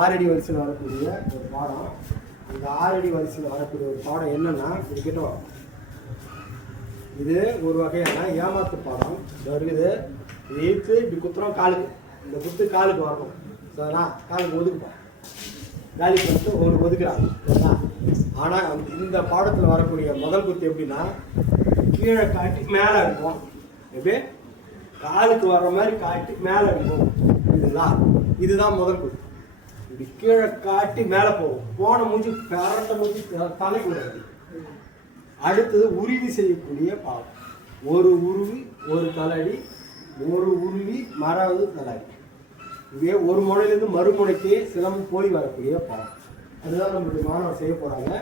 ஆறடி வரிசையில் வரக்கூடிய ஒரு பாடம். இந்த ஆறடி வரிசையில் வரக்கூடிய ஒரு பாடம் என்னன்னா, இது கிட்ட வரும். இது ஒரு வகையான ஏமாத்து பாடம். இது இருக்குது, இழுத்து இப்படி குத்துறோம் காலுக்கு, இந்த குத்து காலுக்கு வரணும். சரிண்ணா, காலுக்கு ஒதுக்குப்போம், காலி பண்ணிட்டு ஒரு ஒதுக்குறாங்க. சரிண்ணா, ஆனால் இந்த பாடத்தில் வரக்கூடிய முதல் குத்து எப்படின்னா, கீழே காட்டி மேலே இருக்கும். எப்படி காலுக்கு வர்ற மாதிரி காட்டி மேலே இருக்கும். இதுதான் முதல் குத்து. இப்படி கீழே காட்டி மேலே போகும். போன மூஞ்சி பரட்ட மூஞ்சி தலைக்கூடாது. அடுத்தது உருவி செய்யக்கூடிய பாடம். ஒரு உருவி ஒரு தலடி, ஒரு உருவி மறாவது தலடி. இதே ஒரு முனையிலிருந்து மறுமுனைக்கே சிலம்பு போய் வரக்கூடிய பாடம். அதுதான் நம்மளுடைய மாணவர் செய்ய போகிறாங்க.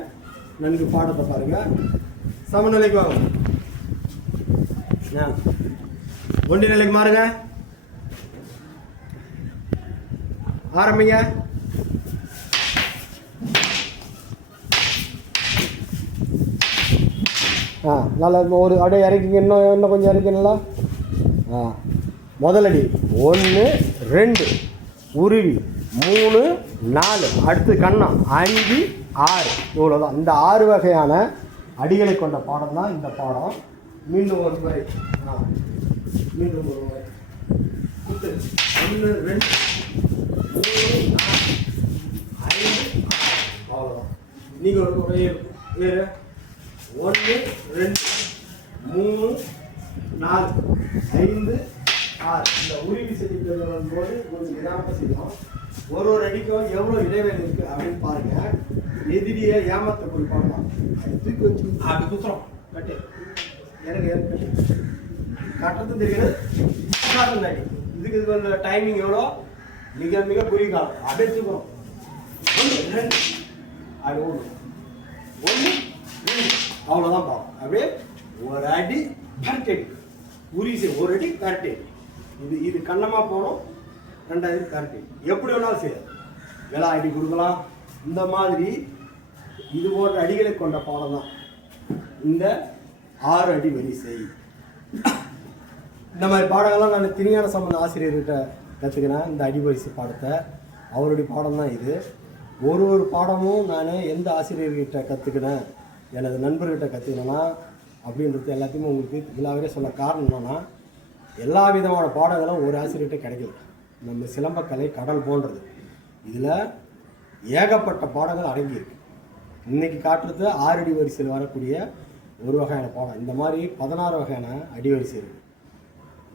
நன்கு பாடத்தை பாருங்க. சமநிலைக்கு வாங்க, ஒன்றி நிலைக்கு மாறுங்க, ஆரம்பிங்க. நல்லா ஒரு அப்படியே இறக்கிங்க, இன்னும் கொஞ்சம் இறக்கிங்களா. முதலடி 1 2 உருவி 3 4, அடுத்து கண்ணம் 5 6, இவ்வளோதான். இந்த 6 வகையான அடிகளை கொண்ட பாடம் தான் இந்த பாடம். மீண்டும் ஒரு முறை, மீண்டும் ஒரு முறை. 1 2 3 4 5 அவ்வளோதான். நீங்கள் ஒரு முறை வேறு 1 2 3 4 5 6. இந்த உருவி செடிகள் வரும்போது கொஞ்சம் நிதானமாக செய்யணும். ஒரு அடிக்கும் எவ்வளோ இடைவெளி இருக்குது அப்படின்னு பாருங்கள். எதிரியை ஏமாற்ற குறிப்பாங்க. தூக்கி வச்சு அப்படி குத்துறோம், கட்டு எனக்கு கட்டு கட்டுறது தெரியாது. அடி இதுக்கு இதுக்கு டைமிங் எவ்வளோ, மிக மிக குறுகிய காலம். அப்படியே தூக்குறோம், 1 2 அப்படி ஓடும், 1 2 அவ்வளோதான் பார்ப்போம். அப்படியே ஒரு அடி பரட்டை உரிசை, ஒரு அடி பரட்டை. இது கண்ணமாக போகணும். 2வது பரட்டை எப்படி வேணாலும் செய்யாது. விலா அடி கொடுக்கலாம். இந்த மாதிரி இது போன்ற அடிகளை கொண்ட பாடம் தான் இந்த 6 அடி வரிசை. இந்த மாதிரி பாடங்கள்லாம் நான் திருஞான சம்பந்த ஆசிரியர்கிட்ட கற்றுக்கினேன். இந்த அடி வரிசை பாடத்தை அவருடைய பாடம் தான் இது. ஒரு பாடமும் நான் எந்த ஆசிரியர்கிட்ட கற்றுக்கினேன், எனது நண்பர்கிட்ட கற்றுக்கினேன்னா அப்படின்றது எல்லாத்தையுமே உங்களுக்கு இல்லாவே சொல்ல காரணம் என்னன்னா, எல்லா விதமான பாடங்களும் ஒரு ஆசிரியர்கிட்ட கிடைக்கல. நம்ம சிலம்பக்கலை கடல் போன்றது. இதில் ஏகப்பட்ட பாடங்கள் அடங்கியிருக்கு. இன்றைக்கி காட்டுறது 6 அடி வரிசையில் வரக்கூடிய ஒரு வகையான பாடம். இந்த மாதிரி 16 வகையான அடி வரிசை இருக்குது.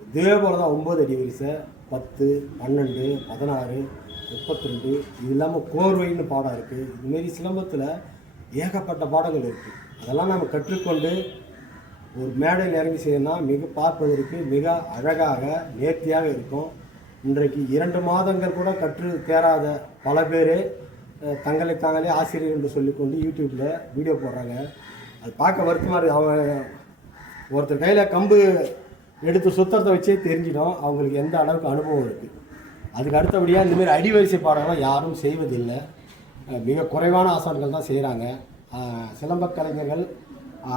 இதே போல் தான் 9 அடி வரிசை, 10 12 16 32. இது இல்லாமல் கோர்வைன்னு பாடம் இருக்குது. இதுமாரி சிலம்பத்தில் ஏகப்பட்ட பாடங்கள் இருக்குது. அதெல்லாம் நம்ம கற்றுக்கொண்டு ஒரு மேடையில் இறங்கி செய்யணும்னா மிக பார்ப்பதற்கு மிக அழகாக நேர்த்தியாக இருக்கும். இன்றைக்கு 2 மாதங்கள் கூட கற்று தேராத பல பேர் தங்களை தாங்களே ஆசிரியர் என்று சொல்லிக்கொண்டு யூடியூப்பில் வீடியோ போடுறாங்க. அது பார்க்க வருத்தமாக இருக்குது. அவங்க ஒருத்தர் கையில் கம்பு எடுத்து சுத்தத்தை வச்சே தெரிஞ்சிடும் அவங்களுக்கு எந்த அளவுக்கு அனுபவம் இருக்குது. அதுக்கு அடுத்தபடியாக இந்தமாரி அடிவரிசை பாடங்கள்லாம் யாரும் செய்வதில்லை. மிக குறைவான ஆசான்கள் தான் செய்கிறாங்க. சிலம்ப கலைஞர்கள்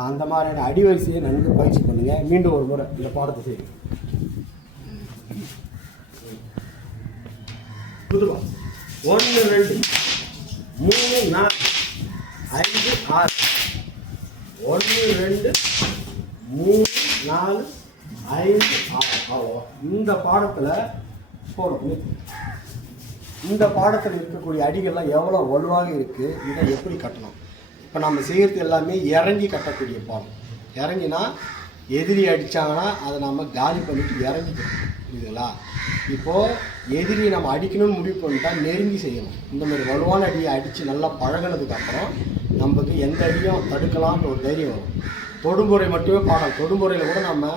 அந்த மாதிரியான அடிவரிசையை நன்கு பயிற்சி பண்ணுங்கள். மீண்டும் ஒரு முறை இந்த பாடத்தை செய்யுங்க. புதுவா 1 2 3 4 5 6 1 2 3 4 5 6 அவ்வளோ. இந்த பாடத்தில் போகிறோம். இந்த பாடத்தில் இருக்கக்கூடிய அடிகள்லாம் எவ்வளோ வலுவாக இருக்குது, இதை எப்படி கட்டணும். இப்போ நம்ம செய்கிறது எல்லாமே இறங்கி கட்டக்கூடிய பாடம். இறங்கினா எதிரி அடித்தாங்கன்னா அதை நம்ம காலி பண்ணிவிட்டு இறங்கிக்கணும். இதுங்களா, இப்போது எதிரி நம்ம அடிக்கணும்னு முடிவு பண்ணிட்டா நெருங்கி செய்யணும். இந்த மாதிரி வலுவான அடியை அடித்து நல்லா பழகினதுக்கப்புறம் நமக்கு எந்த அடியும் தடுக்கலாம்னு ஒரு தைரியம் வரும். தொடுமுறை மட்டுமே பாடம். தொடுமுறையில் கூட நம்ம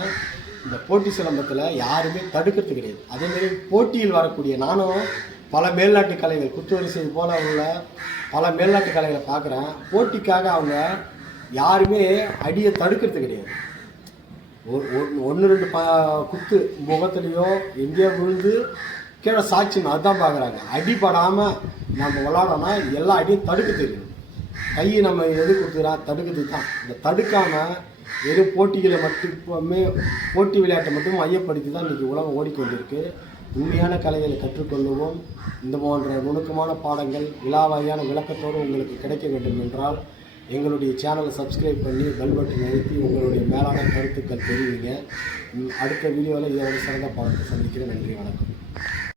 இந்த போட்டி சிலம்பத்தில் யாருமே தடுக்கிறது கிடையாது. அதேமாரி போட்டியில் வரக்கூடிய நானும் பல மேல்நாட்டு கலைகள் குத்துவரிசை போல உள்ள பல மேல்நாட்டு கலைகளை பார்க்குறேன். போட்டிக்காக அவங்க யாருமே அடியை தடுக்கிறது கிடையாது. 1 2 குத்து முகத்துலேயோ எங்கேயோ விழுந்து கீழே சாட்சின்னு அதுதான் பார்க்குறாங்க. அடிப்படாமல் நம்ம விளாடோன்னா எல்லா அடியும் தடுக்க தெரியும். கையை நம்ம எது கொடுத்துக்கிறோம், தடுக்கிறதுக்கு தான். இந்த தடுக்காமல் வெறும் போட்டிகளை மட்டுமே போட்டி விளையாட்டை மட்டும் மையப்படுத்தி தான் இன்றைக்கி உலகம் ஓடிக்கொண்டிருக்கு. உண்மையான கலைகளை கற்றுக்கொள்ளவும் இந்த போன்ற நுணுக்கமான பாடங்கள் விலாவாரியான விளக்கத்தோடு உங்களுக்கு கிடைக்க வேண்டும் என்றால் எங்களுடைய சேனலை சப்ஸ்கிரைப் பண்ணி பெல் பட்டன் அழுத்தி உங்களுடைய மேலான கருத்துக்கள் தெரிவிங்க. அடுத்த வீடியோவில் இதோட சிறந்த பாடத்தை சந்திக்கிறேன். நன்றி, வணக்கம்.